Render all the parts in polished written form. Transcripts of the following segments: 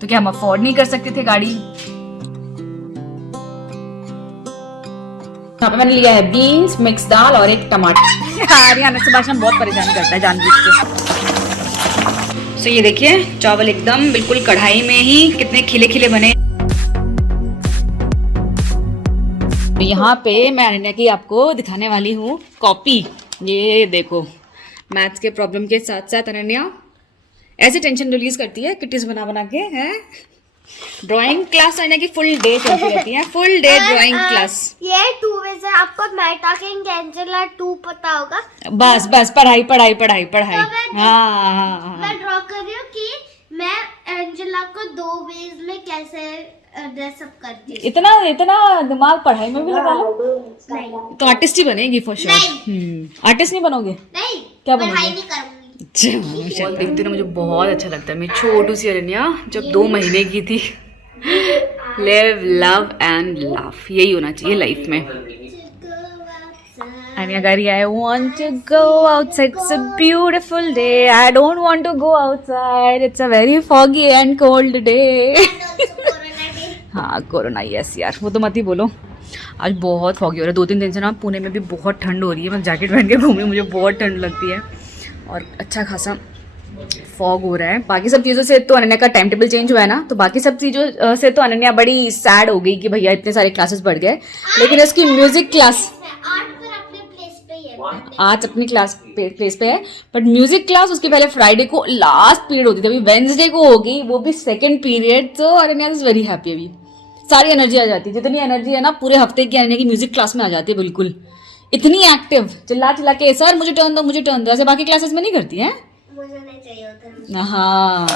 तो क्या हम अफोर्ड नहीं कर सकते थे गाड़ी? यहाँ पे मैंने लिया है बीन्स, मिक्स दाल और एक टमाटर। हरियाणा से भाषा बहुत परेशान करता है जानबूझ के। तो ये देखिए चावल एकदम बिल्कुल कढ़ाई में ही कितने खिले खिले बने। यहाँ पे मैं अनन्या की आपको दिखाने वाली हूँ कॉपी। ये देखो मैथ्स के प्रॉब्लम के साथ साथ अनन्या ऐसे टेंशन रिलीज करती है किटीज बना बना के हैं। ड्राइंग क्लास अनन्या की फुल डे चलती रहती है, फुल डे ड्राइंग क्लास। ये 2 वैसे आपको मेटा किंग एंजेला 2 पता होगा। बस बस पढ़ाई पढ़ाई पढ़ाई पढ़ाई। तो हाँ मैं ड्रॉ कर रही हूँ कि मैं एंजेला को 2 वेज में कैसे ड्रेसअप करती हूँ। इतना इतना दिमाग पढ़ाई में भी लगा लो तो आर्टिस्ट ही बनेगी फॉर श्योर। आर्टिस्ट नहीं बनोगे? नहीं, क्या पढ़ाई बनोगे? नहीं करूंगी। बहुत देखते ना मुझे बहुत अच्छा लगता है। मैं छोटू सी अनन्या जब 2 महीने की थी। लिव लव एंड लाफ, यही होना चाहिए लाइफ में। अनन्या कह रही है, I want to go outside. It's a beautiful day. I don't want to go outside. It's a very foggy and cold day. हाँ कोरोना, यस यार वो तो मत ही बोलो। आज बहुत फॉगी हो रहा है। 2-3 दिन से ना पुणे में भी बहुत ठंड हो रही है। मैं जैकेट पहन के घूमी, मुझे बहुत ठंड लगती है और अच्छा खासा फॉग हो रहा है। बाकी सब चीज़ों से तो अनन्या का टाइम टेबल चेंज हुआ है ना, तो बाकी सब चीज़ों से तो अनन्या बड़ी सैड हो गई कि भैया इतने सारे क्लासेस बढ़ गए। लेकिन उसकी म्यूजिक क्लास आज अपनी प्लेस पे है, बट म्यूजिक क्लास उसकी पहले फ्राइडे को लास्ट पीरियड होती थी, अभी वेंसडे को होगी, वो भी सेकंड पीरियड। तो अनन्या इज वेरी हैप्पी। अभी सारी एनर्जी आ जाती है, जितनी एनर्जी है ना पूरे हफ्ते की अनन्या की म्यूजिक क्लास में आ जाती है। बिल्कुल इतनी एक्टिव, चिल्ला चिल्ला के सर मुझे टर्न दो मुझे टर्न दो, ऐसे बाकी क्लासेस में नहीं करती है। मुझे नहीं चाहिए होता। हाँ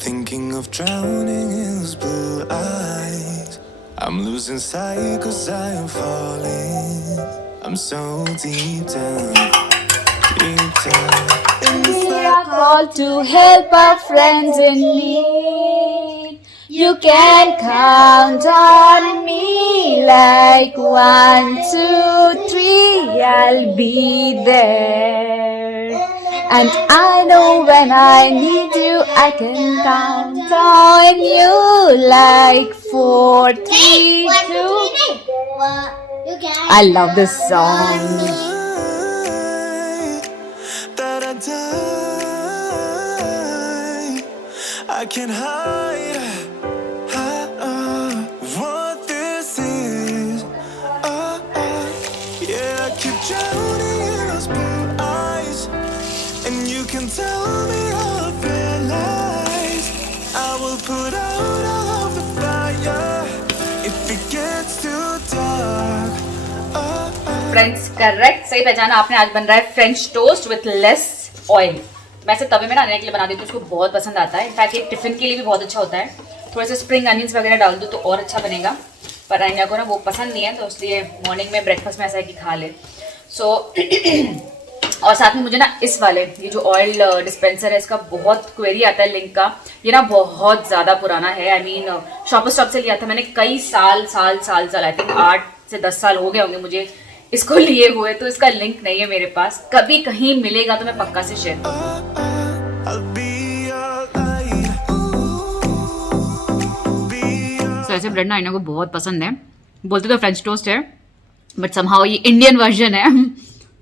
Thinking of drowning in those blue eyes. I'm losing sight 'cause I am falling. I'm so deep down, deep down. We are called to help our friends in need. You can count on me like 1, 2, 3, I'll be there. And I know when I need you, I can count on you like 4, 3, 2. I love this song. That I die, I can't hide what this is. Yeah, I keep drowning in those blue eyes, and you can tell me all of your lies. I will put out all of the fire if it gets too dark. Friends correct, सही पहचाना आपने। आज बन रहा है French toast with less oil. मैं से तवे में ना अनन्या के लिए बना देती हूँ, उसको बहुत पसंद आता है। इनफैक्ट एक टिफिन के लिए भी बहुत अच्छा होता है। थोड़े से स्प्रिंग अनियंस वगैरह डाल दो तो और अच्छा बनेगा, पर अनन्या को ना वो पसंद नहीं है, तो इसलिए मॉर्निंग में ब्रेकफास्ट में ऐसा है कि खा ले। सो और साथ में मुझे ना इस वाले ये जो ऑयल डिस्पेंसर है इसका बहुत क्वेरी आता है लिंक का। ये ना बहुत ज़्यादा पुराना है। आई मीन शॉपर स्टॉप से लिया था मैंने, कई साल आई थिंक 8 से 10 साल हो गए होंगे मुझे इसको लिए हुए, तो इसका लिंक नहीं है मेरे पास। कभी कहीं मिलेगा तो मैं पक्का से शेयर करूंगा। तो ऐसे ब्रेड ना अनन्या को बहुत पसंद है। बोलते तो फ्रेंच टोस्ट है बट समहाउ ये इंडियन वर्जन है,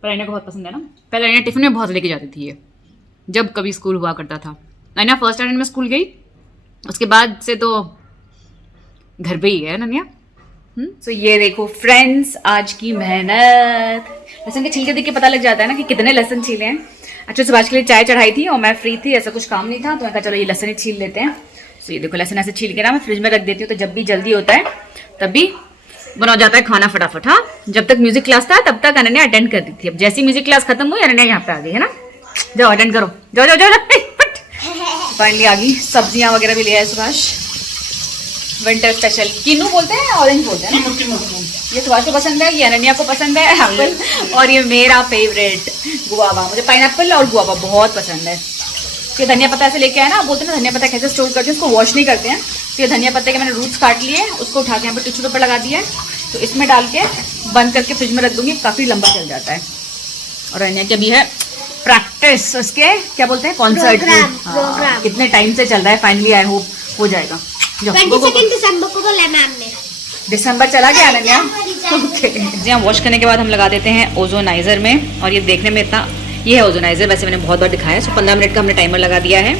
पर अनन्या को बहुत पसंद है ना। पहले अनन्या टिफिन में बहुत लेके जाती थी ये, जब कभी स्कूल हुआ करता था। अनन्या फर्स्ट स्टैंडर्ड में स्कूल गई, उसके बाद से तो घर पे ही है अनन्या। तो ये देखो फ्रेंड्स आज की मेहनत। लहसुन के छिलके देख के पता लग जाता है ना कि कितने लहसुन छीले हैं। अच्छा सुभाष के लिए चाय चढ़ाई थी और मैं फ्री थी, ऐसा कुछ काम नहीं था, तो मैं कहा चलो ये लहसुन ही छील लेते हैं। तो ये देखो लहसुन ऐसे छील के ना मैं फ्रिज में रख देती हूँ, तो जब भी जल्दी होता है तब भी बना जाता है खाना फटाफट। हाँ जब तक म्यूजिक क्लास था तब तक अनन्या अटेंड करती थी। अब जैसी म्यूजिक क्लास खत्म हुई अनन्या यहाँ पे आ गई है ना, जाओ अटेंड करो, जाओ जाओ जाओ। फाइनली आ गई। सब्जियां वगैरह भी ले आए सुभाष, विंटर स्पेशल किन्नू बोलते हैं, ऑरेंज बोलते हैं ना। ये सुभाष को पसंद है, ये अनन्या को पसंद है एप्पल, और ये मेरा फेवरेट गुआवा। मुझे पाइनएप्पल और गुआवा बहुत पसंद है। ये धनिया पत्ता ऐसे लेके आया ना, बोलते हैं ना धनिया पत्ता कैसे स्टोर करते हैं, उसको वॉश नहीं करते हैं। तो ये धनिया पत्ते के मैंने रूट्स काट लिए, उसको उठा के यहाँ पर टिश्यू पेपर लगा दिया है, तो इसमें डाल के बंद करके फ्रिज में रख दूंगी, काफ़ी लंबा चल जाता है। और अनन्या की अभी है प्रैक्टिस उसके क्या बोलते हैं कॉन्सर्ट प्रोग्राम कितने टाइम से चल रहा है, फाइनली आई होप हो जाएगा। 22 दिसंबर को बोला मैम ने। दिसंबर चला गया अनन्या। ओके जी, हम वॉश करने के बाद हम लगा देते हैं ओजोनाइजर में, और ये देखने में इतना, ये है ओजोनाइजर, वैसे मैंने बहुत बार दिखाया है। 15 मिनट का हमने टाइमर लगा दिया है,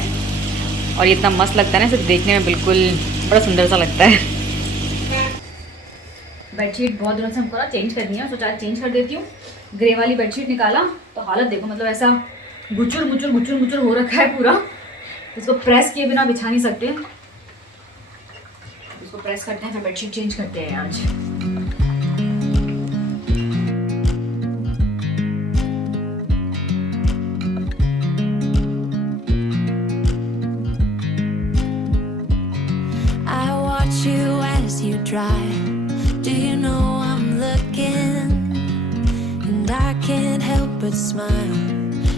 और ये इतना मस्त लगता है ना, सिर्फ देखने में बिल्कुल बड़ा सुंदर सा लगता है। बेडशीट बहुत दिनों से हमको ना चेंज करनी है, सोचा चेंज कर देती हूँ। ग्रे वाली बेडशीट निकाला तो हालत देखो, मतलब ऐसा गुचुर मुचुर गुचुर मुचुर हो रखा है पूरा, इसको प्रेस किए बिना बिछा नहीं सकते, इसको प्रेस करते हैं फिर बेडशीट चेंज करते हैं आज। I watch you as you drive. Do you know I'm looking? And I can't help but smile.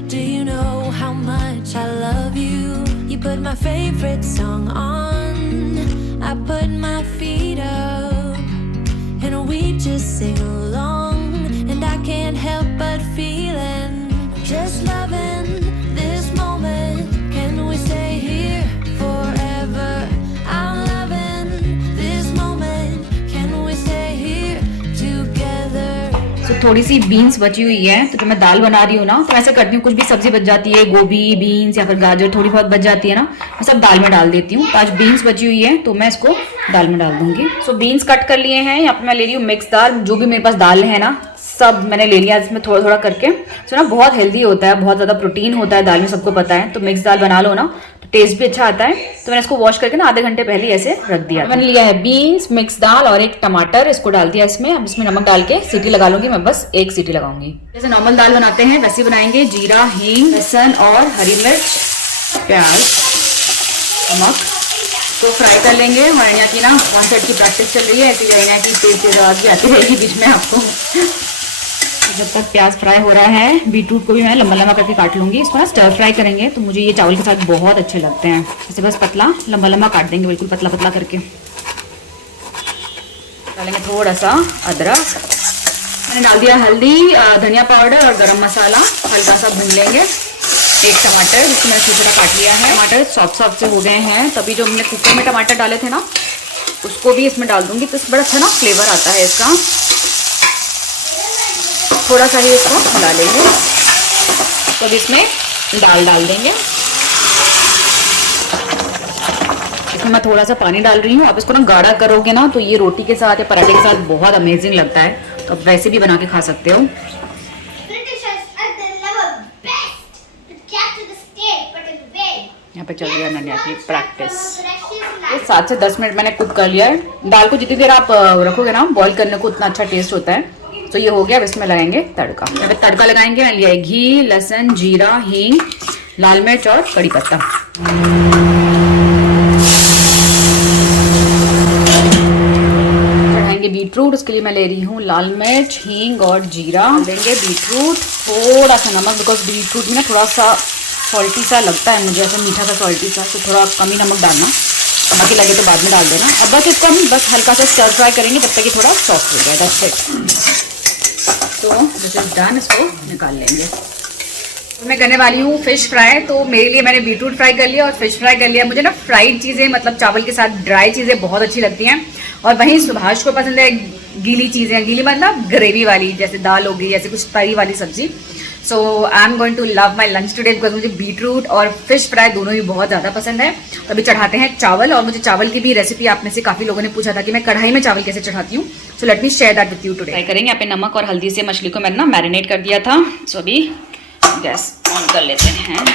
Do you know how much I love you? You put my favorite song on. I put my feet up, and we just sing along. And I can't help but feeling, just loving this moment. Can we stay here forever? I'm loving this moment. Can we stay here together? तो थोड़ी सी beans बची हुई है, तो जब मैं दाल बना रही हूँ ना तो ऐसे करती हूँ, कुछ भी सब्जी बच जाती है, गोभी बीन्स या फिर गाजर थोड़ी बहुत बच जाती है ना, मैं सब दाल में डाल देती हूँ। तो आज बीन्स बची हुई है तो मैं इसको दाल में डाल दूंगी। सो बीन्स कट कर लिए हैं, यहाँ पे मैं ले रही हूँ मिक्स दाल, जो भी मेरे पास दाल है ना सब मैंने ले लिया, इसमें थोड़ा थोड़ा करके। सो ना बहुत हेल्दी होता है, बहुत ज़्यादा प्रोटीन होता है दाल में, सबको पता है। तो मिक्स दाल बना लो ना तो टेस्ट भी अच्छा आता है। तो मैंने इसको वॉश करके ना आधे घंटे पहले ऐसे रख दिया। मैंने लिया है बीन्स, मिक्स दाल और एक टमाटर, इसको डाल दिया इसमें। अब इसमें नमक डाल के सीटी लगा लूंगी, मैं बस एक सीटी लगाऊंगी। जैसे नॉर्मल दाल बनाते हैं वैसे बनाएंगे, जीरा, हींग, लहसुन और हरी मिर्च, प्याज, नमक तो फ्राई कर लेंगे। और अनिया की ना कॉन्सर्ट की प्रैक्टिस चल रही है, इसलिए अनिया की तेज आवाज़ भी आती रहेगी बीच में आपको। जब तक प्याज फ्राई हो रहा है, बीटरूट को भी मैं लंबा लंबा करके काट लूंगी। इसको ना स्टर फ्राई करेंगे तो मुझे ये चावल के साथ बहुत अच्छे लगते हैं। इसे बस पतला लंबा लंबा काट देंगे, बिल्कुल पतला पतला करके। डालेंगे थोड़ा सा अदरक, मैंने डाल दिया हल्दी, धनिया पाउडर और गरम मसाला, हल्का सा भून लेंगे। एक टमाटर जिसमें छोटा काट लिया है, टमाटर सॉफ्ट सॉफ्ट से हो गए हैं। तभी जो हमने कुकर में टमाटर डाले थे ना उसको भी इसमें डाल दूंगी, तो इस बड़ा अच्छा ना फ्लेवर आता है इसका। थोड़ा सा ही इसको मिला लेंगे, तो अब इसमें दाल डाल देंगे। इसमें मैं थोड़ा सा पानी डाल रही हूँ। आप इसको ना गाढ़ा करोगे ना तो ये रोटी के साथ या पराठे के साथ बहुत अमेजिंग लगता है। तो आप वैसे भी बना के खा सकते हो। यहाँ पे चल रही है अनन्या की प्रैक्टिस। 7 से 10 मिनट मैंने कुक कर लिया है। दाल को जितनी देर आप रखोगे ना बॉईल करने को उतना अच्छा टेस्ट होता है। तो ये हो गया, अब इसमें लगाएंगे तड़का। यहाँ पे तड़का लगाएंगे, मैं लिया है घी, लहसुन, जीरा, हींग, लाल मिर्च और कड़ी पत्ता। चढ़ाएंगे बीटरूट, उसके लिए मैं ले रही हूँ लाल मिर्च, हींग और जीरा। देंगे बीटरूट, थोड़ा सा नमक, बिकॉज बीटरूट में ना थोड़ा सा सॉल्टी सा लगता है मुझे, ऐसा मीठा सा सॉल्टी सा, तो थोड़ा कम ही नमक डालना, बाकी लगे तो बाद में डाल देना। अब बस इसको हम बस हल्का सा स्टर फ्राई करेंगे जब तक ये थोड़ा सॉफ्ट हो जाए। That's it. तो दिस इज डन, इसको निकाल लेंगे। तो मैं करने वाली हूँ फिश फ्राई। तो मेरे लिए मैंने बीटरूट फ्राई कर लिया और फिश फ्राई कर लिया। मुझे ना फ्राइड चीज़ें, मतलब चावल के साथ ड्राई चीज़ें बहुत अच्छी लगती हैं, और वहीं सुभाष को पसंद है गीली चीज़ें। गीली मतलब ग्रेवी वाली, जैसे दाल होगी, जैसे कुछ तरी वाली सब्जी। So I am going to love my lunch today, because मुझे बीटरूट और फिश फ्राई दोनों ही बहुत ज़्यादा पसंद है। तो अभी चढ़ाते हैं चावल, और मुझे चावल की भी रेसिपी आप में से काफ़ी लोगों ने पूछा था कि मैं कढ़ाई में चावल कैसे चढ़ाती हूँ। So let me share that with you today. Fry करेंगे। यहाँ पे नमक और हल्दी से मछली को मैंने ना मैरिनेट कर दिया था। सो अभी गैस ऑन कर लेते हैं।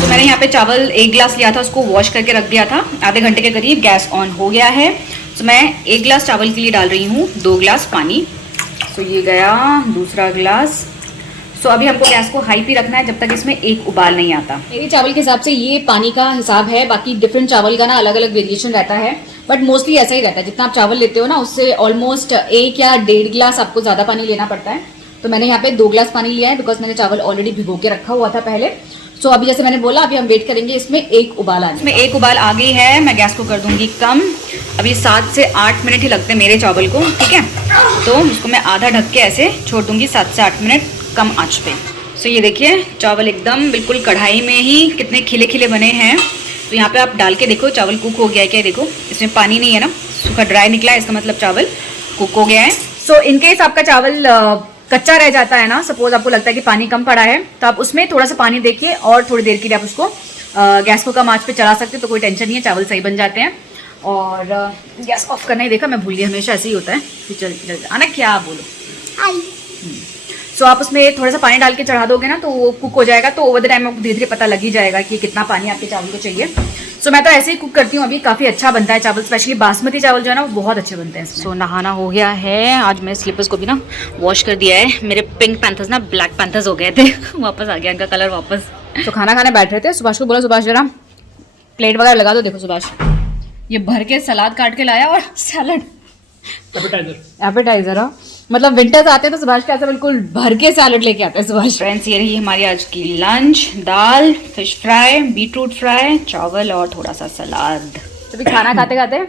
तो मैंने यहाँ पे चावल 1 गिलास लिया था, उसको वॉश करके रख दिया था आधे घंटे के करीब। गैस ऑन हो गया है। तो मैं 1 गिलास चावल के लिए डाल रही हूँ 2 गिलास पानी। तो ये गया दूसरा गिलास। सो अभी हमको गैस को हाई पे रखना है जब तक इसमें एक उबाल नहीं आता। मेरी चावल के हिसाब से ये पानी का हिसाब है, बाकी डिफरेंट चावल का ना अलग अलग वेरिएशन रहता है, बट मोस्टली ऐसा ही रहता है। जितना आप चावल लेते हो ना उससे ऑलमोस्ट 1 या 1.5 गिलास आपको ज़्यादा पानी लेना पड़ता है। तो मैंने यहाँ पे 2 गिलास पानी लिया है, बिकॉज मैंने चावल ऑलरेडी भिगो के रखा हुआ था पहले। सो अभी जैसे मैंने बोला, अभी हम वेट करेंगे इसमें एक उबाल आने। इसमें एक उबाल आ गई है, मैं गैस को कर दूंगी कम। अभी 7 से 8 मिनट ही लगते हैं मेरे चावल को, ठीक है। तो इसको मैं आधा ढक के ऐसे छोड़ दूंगी 7 से 8 मिनट कम आंच पे। सो ये देखिए चावल एकदम बिल्कुल कढ़ाई में ही कितने खिले खिले बने हैं। तो यहाँ पे आप डाल के देखो चावल कुक हो गया है क्या, देखो इसमें पानी नहीं है ना, सूखा ड्राई निकला है, इसका मतलब चावल कुक हो गया है। सो इनकेस आपका चावल कच्चा रह जाता है ना, सपोज आपको लगता है कि पानी कम पड़ा है, तो आप उसमें थोड़ा सा पानी देखिए और थोड़ी देर के लिए आप उसको गैस को कम आंच पे चला सकते हो, तो कोई टेंशन नहीं है, चावल सही बन जाते हैं। और गैस ऑफ करना ही देखा, मैं भूल गई, हमेशा ऐसे ही होता है। चल आना क्या बोलो। सो आप उसमें थोड़ा सा पानी डाल के चढ़ा दोगे ना तो वो कुक हो जाएगा, तो ओवर द टाइम आपको धीरे धीरे पता लग ही जाएगा कि कितना पानी आपके चावल को चाहिए। सो मैं तो ऐसे ही कुक करती हूँ, अभी काफ़ी अच्छा बनता है चावल, स्पेशली बासमती चावल जो है ना वो बहुत अच्छे बनते हैं। सो नहाना हो गया है, आज मैंने स्लीपर्स को भी ना वॉश कर दिया है, मेरे पिंक पैंथर्स ना ब्लैक पैंथर्स हो गए थे वापस आ गया इनका कलर वापस। तो खाना खाने बैठ रहे थे, सुभाष को बोला सुभाष जरा प्लेट वगैरह लगा दो। देखो सुभाष ये भर के सलाद काट के लाया और सैलड एपेटाइजर। मतलब विंटर्स आते हैं तो सुभाष के ऐसा बिल्कुल भर के सैलड लेके आते हैं सुभाष। फ्रेंड्स ये रही हमारी आज की लंच, दाल, फिश फ्राई, बीटरूट फ्राई, चावल और थोड़ा सा सलाद। तो भी खाना खाते खाते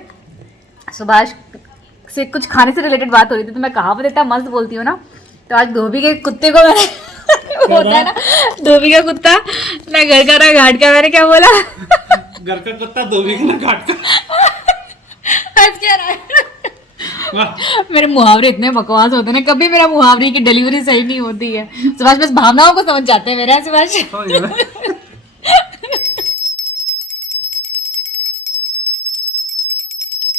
सुभाष से कुछ खाने से रिलेटेड बात हो रही थी, तो मैं कहावत इतना मस्त बोलती हूँ ना, तो आज धोबी के कुत्ते को मैंने होता है ना धोबी का कुत्ता ना घर का ना घाट का, मैंने क्या बोला घर का कुत्ता धोबी का ना घाट का। आज क्या रहा है मेरे मुहावरे इतने बकवास होते हैं ना, कभी मेरा मुहावरे की डिलीवरी सही नहीं होती है। सुभाष बस भावनाओं को समझ जाते हैं मेरा सुभाष।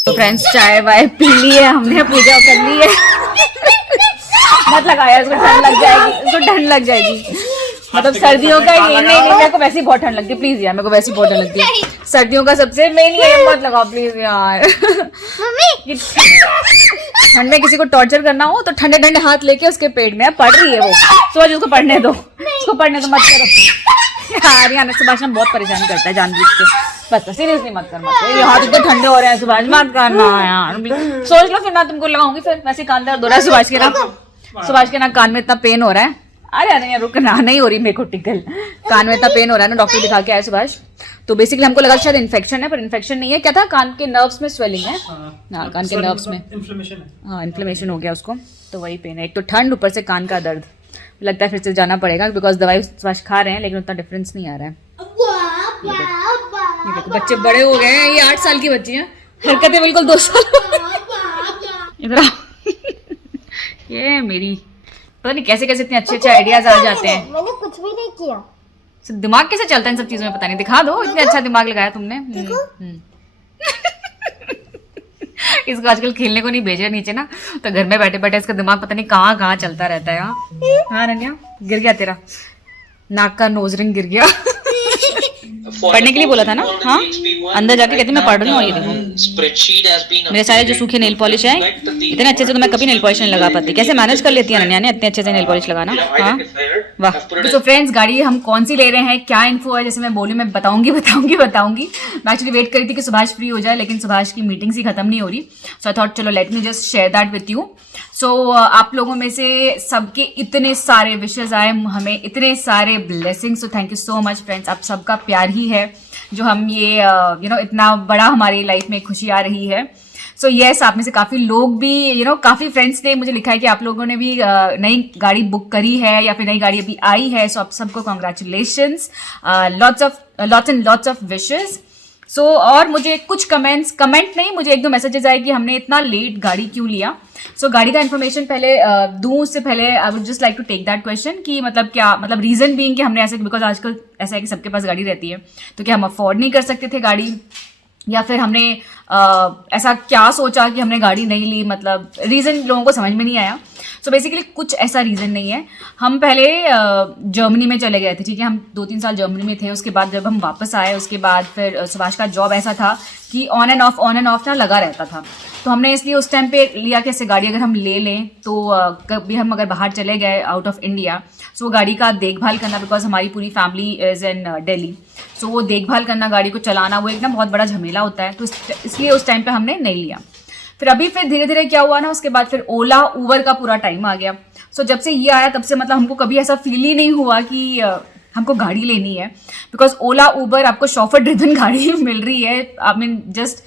तो फ्रेंड्स चाय वाय पी ली है हमने, पूजा कर ली है मत लगाया, इसको ठंड लग जाएगी, इसको ठंड लग जाएगी। मतलब सर्दियों का ये नहीं मेरे को वैसे ही बहुत ठंड लगती है, प्लीज यार मेरे को वैसे ही बहुत ठंड लगती है सर्दियों का सबसे मेन ये मत लगाओ प्लीज यार। ठंड में किसी को टॉर्चर करना हो तो ठंडे ठंडे हाथ लेके उसके पेट में, पढ़ रही है वो, सुभाष उसको पढ़ने दो, उसको पढ़ने दो, मत करो यार। यार सुभाष ना बहुत परेशान करता है जानबूझ के, बस सीरियसली मत कर, ये हाथ इतने ठंडे हो रहे हैं सुभाष, मत करना यार। सोच लो फिर मैं तुमको लगाऊंगी, फिर वैसे कान दर्द हो रहा है सुभाष के ना, सुभाष के ना कान में इतना पेन हो रहा है। अरे अरे रुकना नहीं हो रही मेरे को टिकल, कान में इतना पेन हो रहा है ना, डॉक्टर दिखा के आया सुभाष। तो बेसिकली हमको लगा शायद इन्फेक्शन है, पर इन्फेक्शन नहीं है। क्या था, कान के नर्व्स में स्वेलिंग है। हाँ कान के नर्व्स में इन्फ्लेमेशन है। हाँ इन्फ्लेमेशन हो गया उसको, तो वही पेन है। एक तो ठंड, ऊपर से कान का दर्द, लगता है फिर से जाना पड़ेगा, बिकॉज दवाई सुभाष खा रहे हैं लेकिन उतना डिफरेंस नहीं आ रहा है। ये देखो बच्चे बड़े हो गए हैं, ये 8 साल की बच्ची है, हरकतें बिल्कुल 2 साल। इधर ये मेरी पता नहीं कैसे कैसे इतने अच्छे अच्छे आइडियाज आ जाते हैं। मैंने कुछ भी नहीं किया। दिमाग कैसे चलता है इन सब चीजों में पता नहीं, दिखा दो, इतने अच्छा दिमाग लगाया तुमने। इसको आजकल खेलने को नहीं भेज रहे नीचे ना, तो घर में बैठे बैठे इसका दिमाग पता नहीं कहाँ कहाँ चलता रहता है। हाँ रन्या गिर गया तेरा नाक का नोज रिंग गिर गया। पढ़ने के लिए बोला था ना। हाँ अंदर जाके कहती मैं पढ़ रही हूँ। ये देखो मेरे सारे जो सूखे नेल पॉलिश है, इतने अच्छे से तो मैं कभी नेल पॉलिश नहीं लगा पाती। कैसे मैनेज कर लेती है अनन्या ने इतने अच्छे से नेल पॉलिश लगाना। हाँ वाह। तो फ्रेंड्स गाड़ी हम कौन सी ले रहे हैं, क्या इन्फो है, जैसे मैं बोली मैं बताऊंगी। मैं एक्चुअली वेट करी थी कि सुभाष फ्री हो जाए, लेकिन सुभाष की मीटिंग्स ही खत्म नहीं हो रही। सो आई थॉट चलो let me just share that with you. So आप लोगों में से सबके इतने सारे विशेस आए, हमें इतने सारे blessings, so thank you so much friends. आप सबका प्यार ही है जो हम ये इतना बड़ा हमारी लाइफ में खुशी आ रही है। सो यस आप में से काफ़ी लोग भी काफ़ी फ्रेंड्स ने मुझे लिखा है कि आप लोगों ने भी नई गाड़ी बुक करी है या फिर नई गाड़ी अभी आई है। सो आप सबको congratulations, lots and lots of wishes. So और मुझे कुछ कमेंट नहीं, मुझे 1-2 मैसेजेस आए कि हमने इतना लेट गाड़ी क्यों लिया। सो गाड़ी का इन्फॉर्मेशन पहले दूँ, उससे पहले I would just like to take that question कि मतलब क्या, मतलब रीज़न बीइंग कि हमने ऐसे, बिकॉज आजकल ऐसा है कि सबके पास गाड़ी रहती है, तो क्या हम अफोर्ड नहीं कर सकते थे गाड़ी, या फिर हमने ऐसा क्या सोचा कि हमने गाड़ी नहीं ली, मतलब रीज़न लोगों को समझ में नहीं आया। सो बेसिकली कुछ ऐसा रीज़न नहीं है। हम पहले जर्मनी में चले गए थे, ठीक है, हम 2-3 साल जर्मनी में थे। उसके बाद जब हम वापस आए, उसके बाद फिर सुभाष का जॉब ऐसा था कि ऑन एंड ऑफ ना लगा रहता था। तो हमने इसलिए उस टाइम पे लिया कि ऐसे गाड़ी अगर हम ले लें तो कभी हम अगर बाहर चले गए आउट ऑफ इंडिया, सो गाड़ी का देखभाल करना, बिकॉज हमारी पूरी फैमिली इज़ इन दिल्ली, सो वो देखभाल करना, गाड़ी को चलाना, वो एकदम बहुत बड़ा झमेला होता है। तो इसलिए उस टाइम पे हमने नहीं लिया। फिर धीरे धीरे क्या हुआ ना, उसके बाद फिर ओला उबर का पूरा टाइम आ गया। सो जब से ये आया तब से मतलब हमको कभी ऐसा फील ही नहीं हुआ कि हमको गाड़ी लेनी है, बिकॉज ओला उबर आपको शॉफर ड्रिवन गाड़ी मिल रही है। आप मीन जस्ट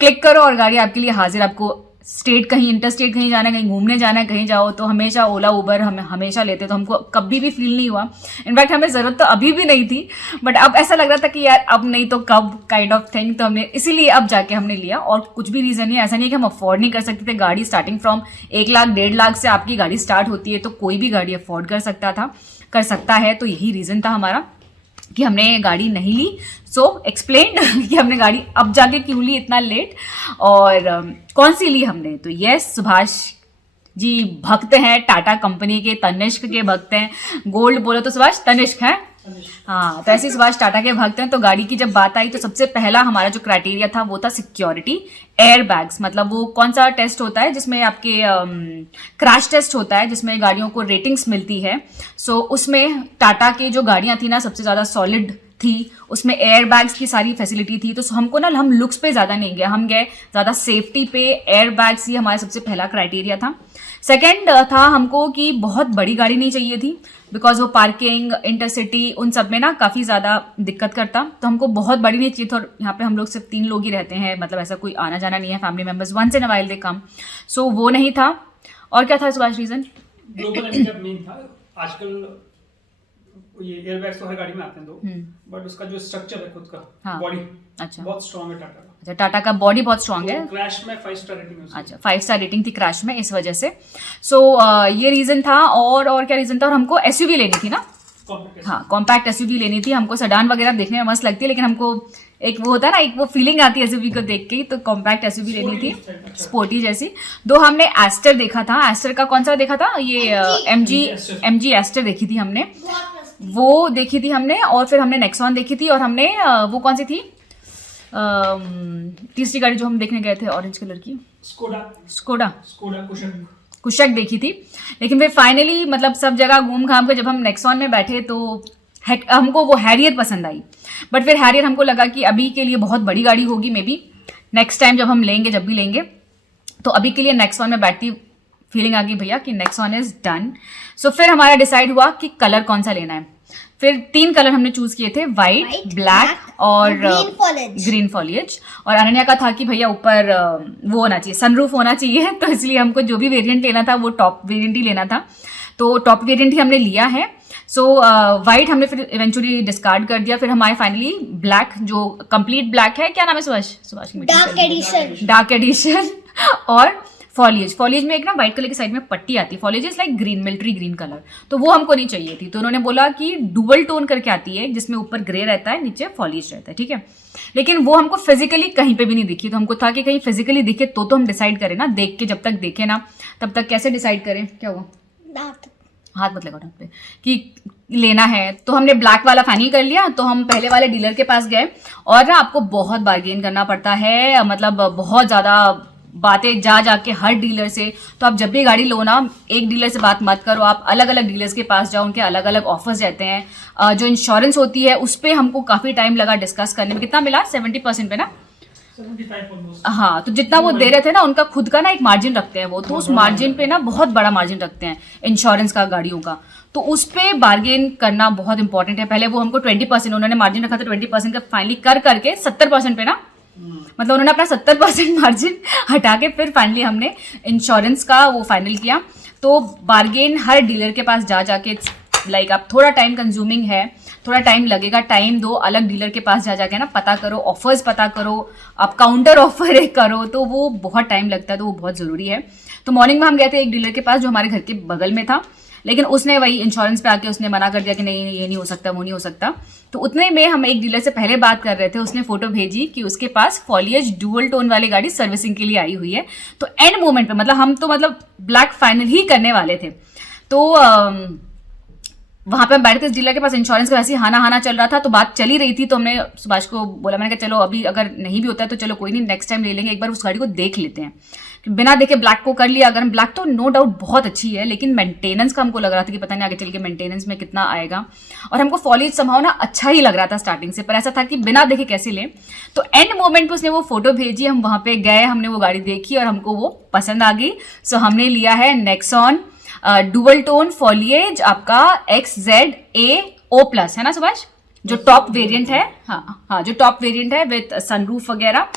क्लिक करो और गाड़ी आपके लिए हाजिर, आपको स्टेट कहीं इंटरस्टेट कहीं जाना है, कहीं घूमने जाना है, कहीं जाओ तो हमेशा ओला उबर हम हमेशा लेते, तो हमको कभी भी फील नहीं हुआ। इनफैक्ट हमें ज़रूरत तो अभी भी नहीं थी, बट अब ऐसा लग रहा था कि यार अब नहीं तो कब काइंड ऑफ थिंग, तो हमने इसीलिए अब जाके हमने लिया। और कुछ भी रीज़न नहीं, ऐसा नहीं कि हम अफोर्ड नहीं कर सकते थे। गाड़ी स्टार्टिंग फ्रॉम 1 लाख 1.5 लाख से आपकी गाड़ी स्टार्ट होती है, तो कोई भी गाड़ी अफोर्ड कर सकता है। तो यही रीज़न था हमारा कि हमने गाड़ी नहीं ली। सो एक्सप्लेन्ड कि हमने गाड़ी अब जाके क्यों ली इतना लेट, और कौन सी ली हमने। तो यस, सुभाष जी भक्त हैं टाटा कंपनी के, तनिष्क के भक्त हैं। गोल्ड बोलो तो सुभाष तनिष्क है, हाँ। तो ऐसे सुभाष टाटा के भक्त हैं। तो गाड़ी की जब बात आई तो सबसे पहला हमारा जो क्राइटेरिया था वो था सिक्योरिटी। एयर बैग्स, मतलब वो कौन सा टेस्ट होता है जिसमें आपके क्रैश टेस्ट होता है, जिसमें गाड़ियों को रेटिंग्स मिलती है। सो उसमें टाटा की जो गाड़ियां थी ना सबसे ज़्यादा सॉलिड थी, उसमें एयर बैग्स की सारी फैसिलिटी थी। तो हमको ना, हम लुक्स पे ज़्यादा नहीं गए, हम गए ज़्यादा सेफ्टी पे। एयर बैग्स ही हमारा सबसे पहला क्राइटेरिया था। सेकेंड था हमको कि बहुत बड़ी गाड़ी नहीं चाहिए थी, बिकॉज वो पार्किंग, इंटरसिटी, उन सब में ना काफ़ी ज़्यादा दिक्कत करता। तो हमको बहुत बड़ी नहीं चाहिए थी। और यहाँ पे हम लोग सिर्फ 3 लोग ही रहते हैं, मतलब ऐसा कोई आना जाना नहीं है, family members once in a while they come. So वो नहीं था। और क्या था Subhash reason? Global and main था। आजकल ये एयरबैग्स तो हर गाड़ी में आते हैं 2, बट उसका जो स्ट्रक्चर है खुद का, हाँ। बॉडी अच्छा, बहुत स्ट्रॉन्ग है टाटा का। अच्छा, टाटा का बॉडी बहुत स्ट्रांग है। क्रैश में 5 स्टार रेटिंग है उसकी। अच्छा, 5 स्टार रेटिंग थी क्रैश में, इस वजह से। सो ये रीज़न था। और क्या रीज़न था? और हमको एसयूवी लेनी थी ना, हाँ, कॉम्पैक्ट एसयूवी लेनी थी हमको। सेडान वगैरह देखने में मस्त लगती है, लेकिन हमको एक वो होता है ना, एक वो फीलिंग आती है एसयूवी को देख के ही, तो कॉम्पैक्ट एसयूवी लेनी थी, स्पोर्टी जैसी। 2 हमने एस्टर देखा था। एस्टर का कौन सा देखा था? ये एमजी एस्टर देखी थी हमने, वो देखी थी हमने। और फिर हमने नेक्सॉन देखी थी, और हमने वो कौन सी थी तीसरी गाड़ी जो हम देखने गए थे ऑरेंज कलर की, स्कोडा कुशक देखी थी। लेकिन फिर फाइनली मतलब सब जगह घूम घाम के जब हम नेक्सॉन में बैठे तो हमको वो हैरियर पसंद आई। बट फिर हैरियर हमको लगा कि अभी के लिए बहुत बड़ी गाड़ी होगी, मे बी नेक्स्ट टाइम जब हम लेंगे, जब भी लेंगे। तो अभी के लिए नेक्सॉन में बैठती फीलिंग आ गई भैया कि नेक्सॉन इज डन। सो फिर हमारा डिसाइड हुआ कि कलर कौन सा लेना है। फिर 3 कलर हमने चूज किए थे, वाइट, ब्लैक और ग्रीन फॉलिएज। और अनन्या का था कि भैया ऊपर वो होना चाहिए, सनरूफ होना चाहिए। तो इसलिए हमको जो भी वेरिएंट लेना था वो टॉप वेरिएंट ही लेना था, तो टॉप वेरिएंट ही हमने लिया है। सो वाइट हमने फिर इवेंचुअली डिस्कार्ड कर दिया। फिर हमारे फाइनली ब्लैक, जो कंप्लीट ब्लैक है, क्या नाम है सुभाष डार्क एडिशन और फॉलिएज में एक ना व्हाइट कलर की साइड में पट्टी आती है, foliage is like green, military green colour, तो वो हमको नहीं चाहिए थी। तो उन्होंने बोला कि डुअल टोन करके आती है, जिसमें ऊपर ग्रे रहता है, नीचे फॉलिएज रहता है, ठीक है। लेकिन वो हमको फिजिकली कहीं पे भी नहीं दिखी, तो हमको था कि कहीं फिजिकली दिखे तो हम डिसाइड करें ना, देख के जब तक देखे ना तब तक कैसे डिसाइड करें। क्या हुआ? हाथ मत लगाओ पे कि लेना है। तो हमने ब्लैक वाला फाइनल कर लिया। तो हम पहले वाले डीलर के पास गए, और ना आपको बहुत बार्गेन करना पड़ता है, मतलब बहुत ज़्यादा बातें जा जाके हर डीलर से। तो आप जब भी गाड़ी लो ना, एक डीलर से बात मत करो, आप अलग अलग डीलर्स के पास जाओ, उनके अलग अलग ऑफर्स रहते हैं। जो इंश्योरेंस होती है उस पर हमको काफ़ी टाइम लगा डिस्कस करने में। कितना मिला? 70% पे ना, 75 हाँ। तो जितना वो दे रहे थे ना, उनका खुद का ना एक मार्जिन रखते हैं वो, तो उस मार्जिन पे ना बहुत बड़ा मार्जिन रखते हैं इंश्योरेंस का गाड़ियों का। तो उस पे बार्गेन करना बहुत इंपॉर्टेंट है। पहले वो हमको 20% उन्होंने मार्जिन रखा था, 20% का फाइनली कर करके 70% पे ना, मतलब उन्होंने अपना 70% मार्जिन हटा के फिर फाइनली हमने इंश्योरेंस का वो फाइनल किया। तो बार्गेन हर डीलर के पास जा जाके लाइक आप थोड़ा टाइम कंज्यूमिंग है, थोड़ा टाइम लगेगा, टाइम दो, अलग डीलर के पास जा जाके ना पता करो, ऑफर्स पता करो, आप काउंटर ऑफर करो, तो वो बहुत टाइम लगता है, तो वो बहुत ज़रूरी है। तो मॉर्निंग में हम गए थे एक डीलर के पास जो हमारे घर के बगल में था, लेकिन उसने वही इंश्योरेंस पे आके उसने मना कर दिया कि नहीं ये नहीं हो सकता, वो नहीं हो सकता। तो उतने में हम एक डीलर से पहले बात कर रहे थे, उसने फोटो भेजी कि उसके पास फॉलिएज डुअल टोन वाली गाड़ी सर्विसिंग के लिए आई हुई है। तो एंड मोमेंट पे, मतलब हम तो मतलब ब्लैक फाइनल ही करने वाले थे, तो वहाँ पे हम बैठे थे इस डीलर के पास, इंश्योरेंस का वैसे ही हाना चल रहा था, तो बात चली रही थी। तो हमने सुभाष को बोला, मैंने कहा चलो अभी अगर नहीं भी होता है तो चलो कोई नहीं, नेक्स्ट टाइम ले लेंगे, एक बार उस गाड़ी को देख लेते हैं। बिना देखे ब्लैक को कर लिया। अगर हम ब्लैक तो नो डाउट बहुत अच्छी है, लेकिन मेंटेनेंस का हमको लग रहा था कि पता नहीं आगे चल के मेंटेनेंस में कितना आएगा, और हमको फॉलिएज समहाउ ना अच्छा ही लग रहा था स्टार्टिंग से, पर ऐसा था कि बिना देखे कैसे लें। तो एंड मोमेंट पे उसने वो फोटो भेजी, हम वहाँ पे गए, हमने वो गाड़ी देखी और हमको वो पसंद आ गई। सो हमने लिया है नेक्सॉन डुअल टोन फॉलिएज आपका XZA-O+ है ना सुभाष, जो टॉप वेरिएंट है, हाँ, जो टॉप वेरिएंट है विद सनरूफ वगैरह,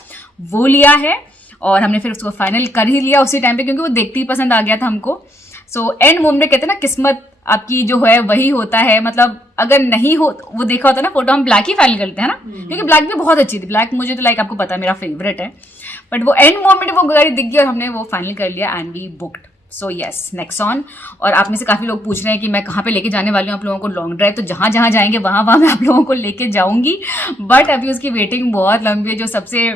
वो लिया है। और हमने फिर उसको फाइनल कर ही लिया उसी टाइम पे, क्योंकि वो देखते ही पसंद आ गया था हमको। सो एंड मोमेंट में कहते हैं ना, किस्मत आपकी जो है वही होता है, मतलब अगर नहीं हो वो देखा होता ना फोटो, हम ब्लैक ही फाइनल करते हैं ना, क्योंकि ब्लैक भी बहुत अच्छी थी। ब्लैक मुझे तो लाइक आपको पता है मेरा फेवरेट है, बट वो एंड मोमेंट वो गाड़ी दिख गई और हमने वो फाइनल कर लिया and we booked. So yes, Nexon. और आप में से काफ़ी लोग पूछ रहे हैं कि मैं कहाँ पे लेके जाने वाली हूँ आप लोगों को लॉन्ग ड्राइव, तो जहाँ जहाँ जाएंगे वहाँ वहाँ मैं आप लोगों को लेके जाऊँगी, बट अभी उसकी वेटिंग बहुत लंबी है। जो सबसे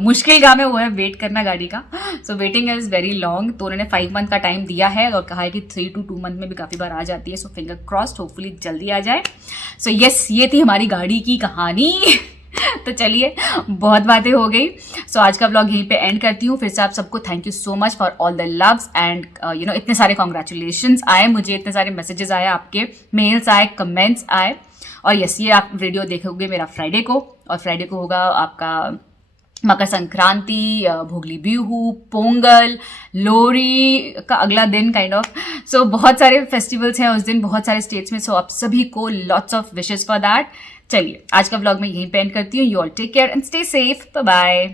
मुश्किल काम है वो है वेट करना गाड़ी का। So waiting is very long. तो उन्होंने 5 मंथ का टाइम दिया है और कहा है कि 3 to 2 मंथ में भी काफ़ी बार आ जाती है। सो फिंगर क्रॉस्ड, होपफुली जल्दी आ जाए। सो येस, ये थी हमारी गाड़ी की कहानी। तो चलिए, बहुत बातें हो गई। सो आज का व्लॉग यहीं पे एंड करती हूँ। फिर से आप सबको thank you so much for all the loves and you know इतने सारे कॉन्ग्रेचुलेशंस आए मुझे, इतने सारे मैसेजेस आए, आपके मेल्स आए, कमेंट्स आए। और यस, ये आप वीडियो देखोगे मेरा फ्राइडे को, और फ्राइडे को होगा आपका मकर संक्रांति, भोगली बिहू, पोंगल, लोहड़ी का अगला दिन काइंड ऑफ। सो बहुत सारे फेस्टिवल्स हैं उस दिन बहुत सारे स्टेट्स में। सो आप सभी को lots of wishes for that. चलिए, आज का व्लॉग मैं यहीं पे एंड करती हूँ। You all take care and stay safe. Bye bye.